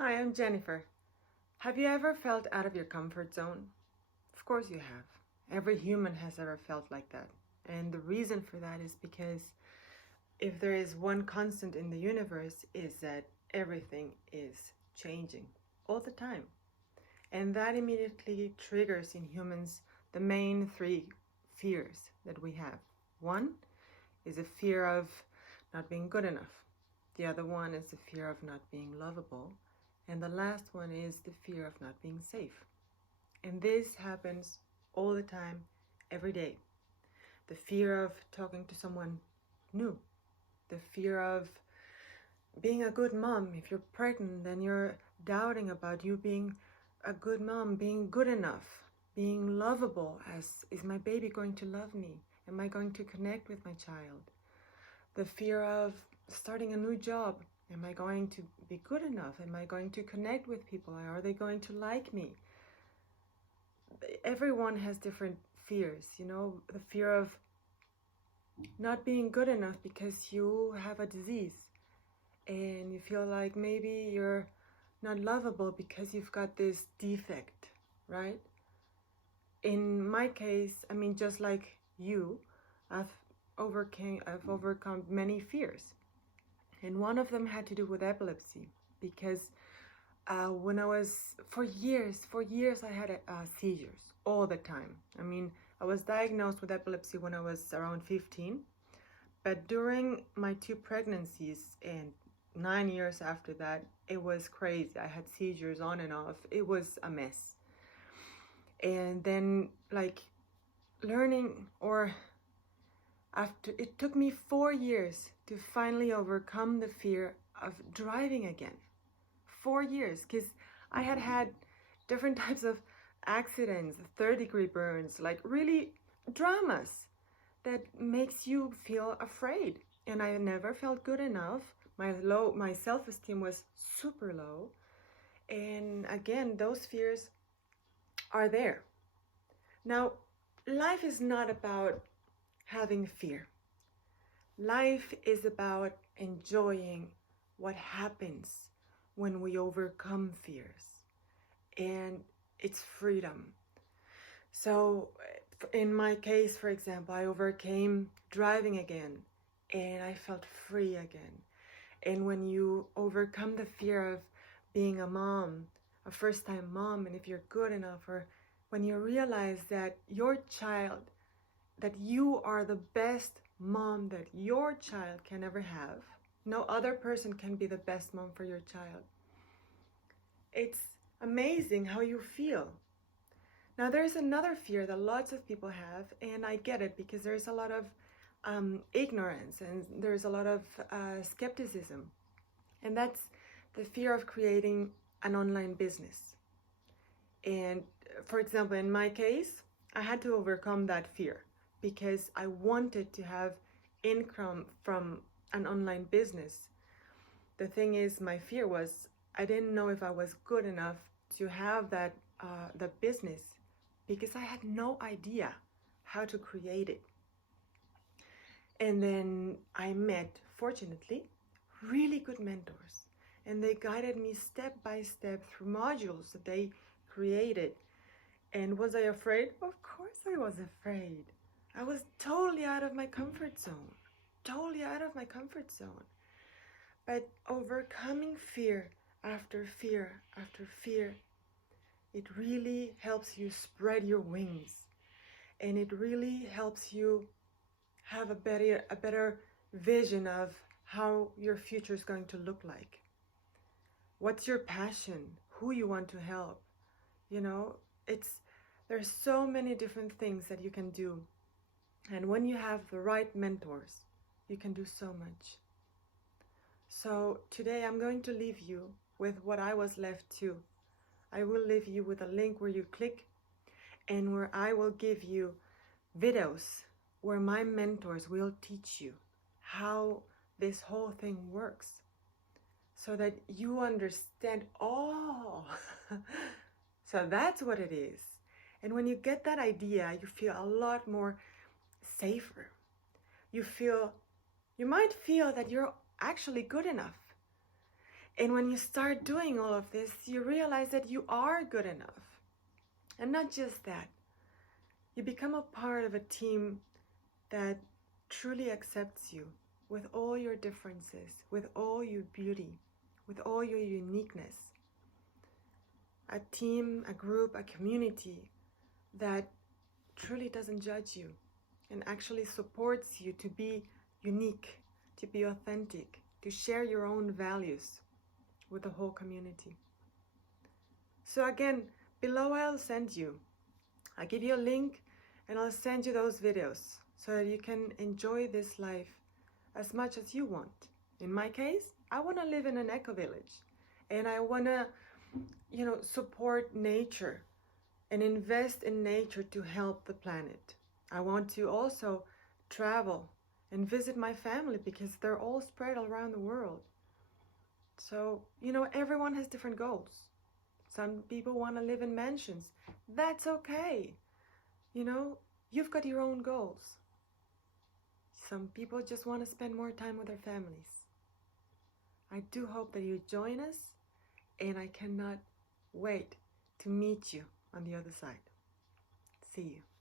Hi, I'm Jennifer. Have you ever felt out of your comfort zone? Of course you have. Every human has ever felt like that. And the reason for that is because if there is one constant in the universe is that everything is changing all the time. And that immediately triggers in humans the main three fears that we have. One is a fear of not being good enough. The other one is the fear of not being lovable. And the last one is the fear of not being safe. And this happens all the time, every day. The fear of talking to someone new. The fear of being a good mom. If you're pregnant, then you're doubting about you being a good mom, being good enough, being lovable. Is my baby going to love me? Am I going to connect with my child? The fear of starting a new job. Am I going to be good enough? Am I going to connect with people? Are they going to like me? Everyone has different fears, the fear of not being good enough because you have a disease and you feel like maybe you're not lovable because you've got this defect, right? In my case, just like you, I've overcome many fears. And one of them had to do with epilepsy, because when I was, for years, I had seizures all the time. I was diagnosed with epilepsy when I was around 15, but during my two pregnancies and 9 years after that, it was crazy. I had seizures on and off. It was a mess. And then, learning, or after, it took me 4 years to finally overcome the fear of driving again. 4 years, because I had different types of accidents, third-degree burns, like really dramas that makes you feel afraid. And I never felt good enough. My self-esteem was super low. And again, those fears are there. Now, life is not about having fear. Life is about enjoying what happens when we overcome fears, and it's freedom. So in my case, for example, I overcame driving again, and I felt free again. And when you overcome the fear of being a mom, a first-time mom, and if you're good enough, or when you realize that your child, that you are the best mom that your child can ever have, no other person can be the best mom for your child. It's amazing how you feel. Now, there's another fear that lots of people have, and I get it, because there's a lot of ignorance, and there's a lot of skepticism. And that's the fear of creating an online business. And for example, in my case, I had to overcome that fear because I wanted to have income from an online business. The thing is, my fear was I didn't know if I was good enough to have that the business, because I had no idea how to create it. And then I met, fortunately, really good mentors, and they guided me step by step through modules that they created. And was I afraid? Of course I was afraid. I was totally out of my comfort zone. Totally out of my comfort zone. But overcoming fear after fear after fear, it really helps you spread your wings. And it really helps you have a better vision of how your future is going to look like. What's your passion? Who you want to help? There's so many different things that you can do. And when you have the right mentors, you can do so much. So today I'm going to leave you with what I was left to. I will leave you with a link where you click, and where I will give you videos where my mentors will teach you how this whole thing works, so that you understand, so that's what it is. And when you get that idea, you feel a lot more safer. You might feel that you're actually good enough. And when you start doing all of this, you realize that you are good enough. And not just that, you become a part of a team that truly accepts you with all your differences, with all your beauty, with all your uniqueness. A team, a group, a community that truly doesn't judge you and actually supports you to be unique, to be authentic, to share your own values with the whole community. So again, below I'll give you a link and I'll send you those videos so that you can enjoy this life as much as you want. In my case, I want to live in an eco-village and I want to, support nature and invest in nature to help the planet. I want to also travel and visit my family because they're all spread around the world. So, everyone has different goals. Some people want to live in mansions. That's okay. You've got your own goals. Some people just want to spend more time with their families. I do hope that you join us, and I cannot wait to meet you on the other side. See you.